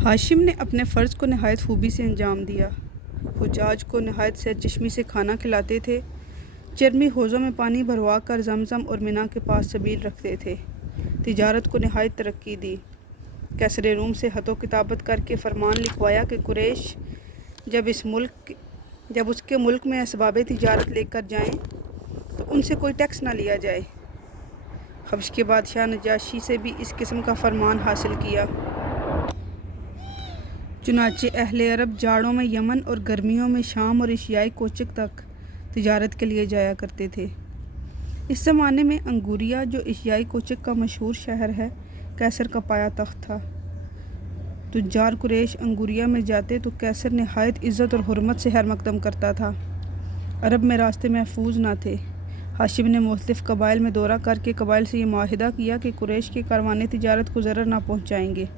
हाशिम ने अपने फ़र्ज़ को नहायत खूबी से अंजाम दिया। हुज्जाज को नहायत सहचश्मी से खाना खिलाते थे, चरमी हौज़ों में पानी भरवा कर जमज़म और मिना के पास सबील रखते थे, तिजारत को नहायत तरक्की दी। कैसर रूम से हतो किताबत करके फरमान लिखवाया कि कुरैश जब उसके मुल्क में असबाब तिजारत लेकर जाएं तो उनसे कोई टैक्स ना लिया जाए। हब्श के बादशाह नजाशी से भी इस किस्म का फरमान हासिल किया। चुनाचे अहले अरब जाड़ों में यमन और गर्मियों में शाम और एशियाई कोचक तक तिजारत के लिए जाया करते थे। इस ज़माने में अंगूरिया, जो एशियाई कोचक का मशहूर शहर है, कैसर का पाया तख्त था। तुज्जार कुरैश अंगूरिया में जाते तो कैसर नहायत इज़्ज़त और हुर्मत से खैर मकदम करता था। अरब में रास्ते महफूज ना थे। हाशिम ने मुख्तलिफ़ कबाइल में दौरा करके कबाइल से ये मुआहिदा किया कि कुरैश के कारवाने तिजारत को ज़रर ना पहुँचाएँगे,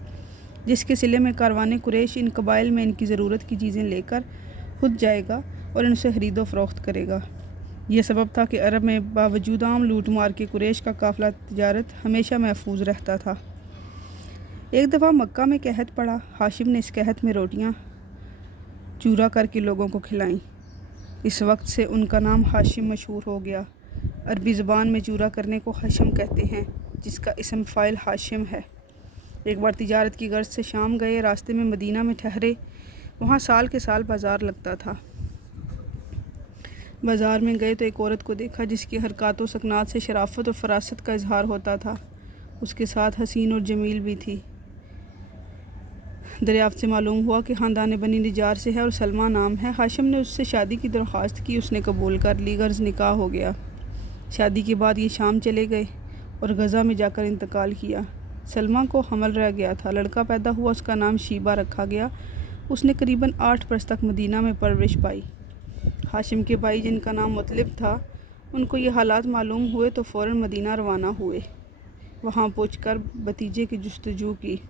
जिसके सिले में कारवाने कुरैश इन कबाइल में इनकी ज़रूरत की चीज़ें लेकर खुद जाएगा और इनसे ख़रीदो फ़रोख्त करेगा। यह सबब था कि अरब में बावजूद आम लूट मार के कुरैश का काफ़िला तिजारत हमेशा महफूज रहता था। एक दफ़ा मक्का में कहत पड़ा। हाशिम ने इस कहत में रोटियाँ चूरा करके लोगों को खिलाईं। इस वक्त से उनका नाम हाशिम मशहूर हो गया। अरबी ज़बान में चूरा करने को हशम कहते हैं, जिसका इसम फ़ाइल हाशिम है। एक बार तिजारत की गर्ज से शाम गए, रास्ते में मदीना में ठहरे। वहाँ साल के साल बाज़ार लगता था। बाज़ार में गए तो एक औरत को देखा जिसकी हरकत व सकनात से शराफत और फरासत का इजहार होता था। उसके साथ हसीन और जमील भी थी। दरियाफ्त से मालूम हुआ कि ख़ानदान बनी निजार से है और सलमा नाम है। हाशिम ने उससे शादी की दरख्वास्त की, उसने कबूल कर ली। गर्ज निकाह हो गया। शादी के बाद ये शाम चले गए और गज़ा में जाकर इंतकाल किया। सलमा को हमल रह गया था। लड़का पैदा हुआ, उसका नाम शीबा रखा गया। उसने करीबन 8 बरस तक मदीना में परवरिश पाई। हाशिम के भाई, जिनका नाम मुतलिब था, उनको ये हालात मालूम हुए तो फ़ौरन मदीना रवाना हुए। वहाँ पहुँचकर भतीजे की जुस्तजू की।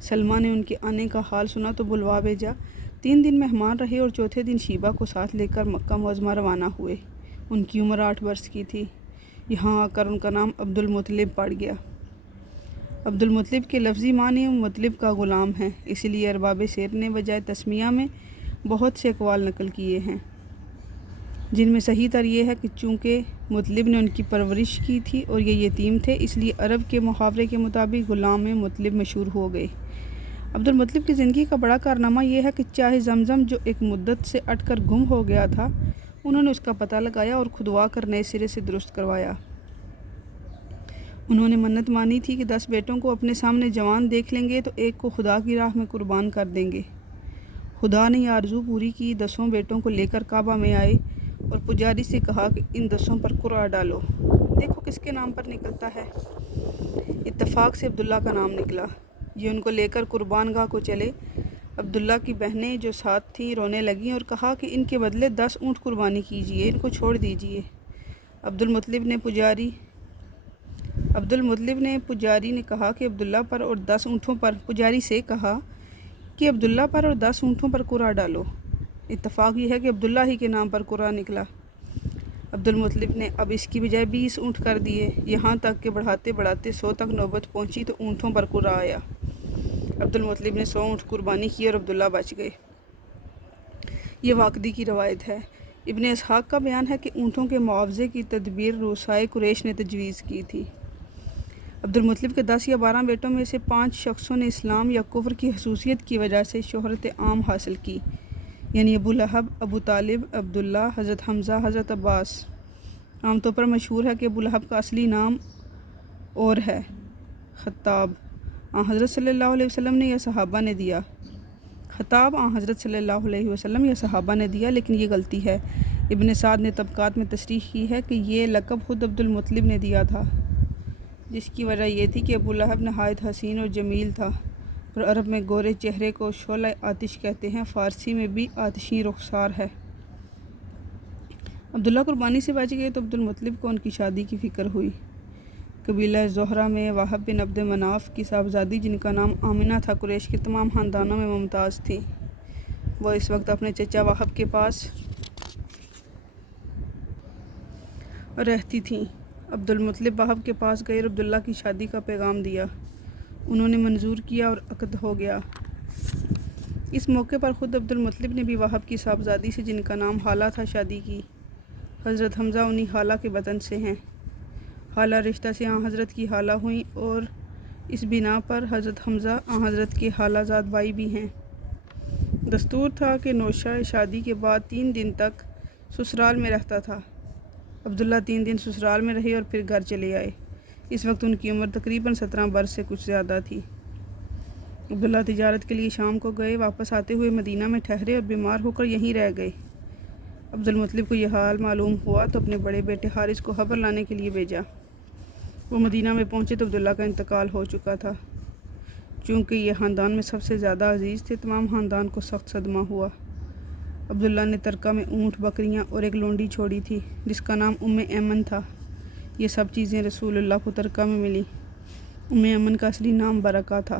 सलमा ने उनके आने का हाल सुना तो बुलवा भेजा। 3 दिन मेहमान रहे और चौथे दिन शीबा को साथ लेकर मक्का मुअज़्ज़मा रवाना हुए। उनकी उम्र 8 बरस की थी। यहाँ आकर उनका नाम अब्दुल मुतलिब पड़ गया। अब्दुल मुतलिब के लफ्ज़ी माने मुतलिब का ग़ुलाम है, इसलिए अरबाब शेर ने बजाय तस्मिया में बहुत से अक़वाल नकल किए हैं, जिनमें सही तर ये है कि चूँकि मुतलिब ने उनकी परवरिश की थी और ये यतीम थे, इसलिए अरब के मुहावरे के मुताबिक ग़ुलाम मुतलिब मशहूर हो गए। अब्दुल मुतलिब की ज़िंदगी का बड़ा कारनामा यह है कि चाहे ज़मज़म जो एक मुद्दत से अटकर गुम हो गया था, उन्होंने उसका पता लगाया और खुदवा कर नए सिरे से दुरुस्त करवाया। उन्होंने मन्नत मानी थी कि 10 बेटों को अपने सामने जवान देख लेंगे तो एक को खुदा की राह में कुर्बान कर देंगे। खुदा ने यह आरज़ू पूरी की। 10 बेटों को लेकर काबा में आए और पुजारी से कहा कि इन 10 पर कुरा डालो, देखो किसके नाम पर निकलता है। इत्तफाक से अब्दुल्ला का नाम निकला। ये उनको लेकर कुर्बान गाह को चले। अब्दुल्ला की बहनें जो साथ थीं रोने लगीं और कहा कि इनके बदले 10 ऊँट कुर्बानी कीजिए, इनको छोड़ दीजिए। अब्दुल मुतलिब ने पुजारी ने कहा कि अब्दुल्ला पर और 10 ऊँटों पर पुजारी से कहा कि अब्दुल्ला पर और 10 ऊँटों पर कुरा डालो। इत्तफाक ये है कि अब्दुल्ला ही के नाम पर कुरा निकला। अब्दुल मुतलिब ने अब इसकी बजाय 20 ऊँट कर दिए। यहाँ तक कि बढ़ाते बढ़ाते 100 तक नौबत पहुँची तो ऊँटों पर कुरा आया। अब्दुल मुतलिब ने 100 ऊँट कुर्बानी किए और अब्दुल्ला बच गए। ये वाक़दी की रवायत है। इब्न इसहाक़ का बयान है कि ऊँटों के मुआवजे की तदबीर रूसाए कुरैश ने तजवीज़ की थी। अब्दुल मुतलिब के 10 या 12 बेटों में से 5 शख्सों ने इस्लाम या कुफ्र की खसूसियत की वजह से शोहरत आम हासिल की, यानी अबू लहब, अबू तालिब, अब्दुल्ला, हज़रत हमज़ा, हज़रत अब्बास। आमतौर पर मशहूर है कि अबू लहब का असली नाम और है ख़त्ताब। हज़रत सल्लल्लाहु अलैहि वसल्लम ने यह सहाबा ने दिया। ख़त्ताब हज़रत सल्लल्लाहु अलैहि वसल्लम या सहाबा ने दिया, लेकिन ये गलती है। इब्न साद ने तबक़ात में तसरीह की है कि ये लक़ब ख़ुद अब्दुल मुतलिब ने दिया था, जिसकी वजह ये थी कि अबू लहब नहायत हसीन और जमील था और अरब में गोरे चेहरे को शोला आतिश कहते हैं। फ़ारसी में भी आतिशी रुखसार है। अब्दुल्ला कुर्बानी से बच गए तो अब्दुल मुतलिब को उनकी शादी की फ़िक्र हुई। कबीला ज़ोहरा में वाहब बिन अब्द मनाफ की साहबजादी, जिनका नाम आमिना था, कुरैश के तमाम ख़ानदानों में मुमताज़ थी। वह इस वक्त अपने चचा वाहब के पास रहती थीं। अब्दुल मुतलिब वाहब के पास गए और अब्दुल्ला की शादी का पैगाम दिया। انہوں نے منظور کیا اور عقد ہو گیا۔ اس موقع پر خود عبدالمطلب نے بھی وہب کی صاحبزادی سے جن کا نام حالہ تھا شادی کی۔ حضرت حمزہ انہی حالہ کے وطن سے ہیں۔ حالہ رشتہ سے آن حضرت کی حالہ ہوئیں اور اس بنا پر حضرت حمزہ آن حضرت کے حالہ زاد بھائی بھی ہیں۔ دستور تھا کہ نوشہ شادی کے بعد 3 دن تک سسرال میں رہتا تھا۔ عبداللہ 3 دن سسرال میں رہے اور پھر گھر چلے آئے۔ اس وقت ان کی عمر تقریباً 17 برس سے کچھ زیادہ تھی۔ عبداللہ تجارت کے لیے شام کو گئے، واپس آتے ہوئے مدینہ میں ٹھہرے اور بیمار ہو کر یہیں رہ گئے۔ عبدالمطلب کو یہ حال معلوم ہوا تو اپنے بڑے بیٹے حارث کو خبر لانے کے لیے بھیجا۔ وہ مدینہ میں پہنچے تو عبداللہ کا انتقال ہو چکا تھا۔ چونکہ یہ خاندان میں سب سے زیادہ عزیز تھے، تمام خاندان کو سخت صدمہ ہوا۔ عبداللہ نے ترکہ میں اونٹ، بکریاں اور ایک لونڈی چھوڑی تھی جس کا نام ایمن تھا۔ یہ سب چیزیں رسول اللہ کو ترکہ میں ملی۔ ایمن کا اصلی نام برکہ تھا۔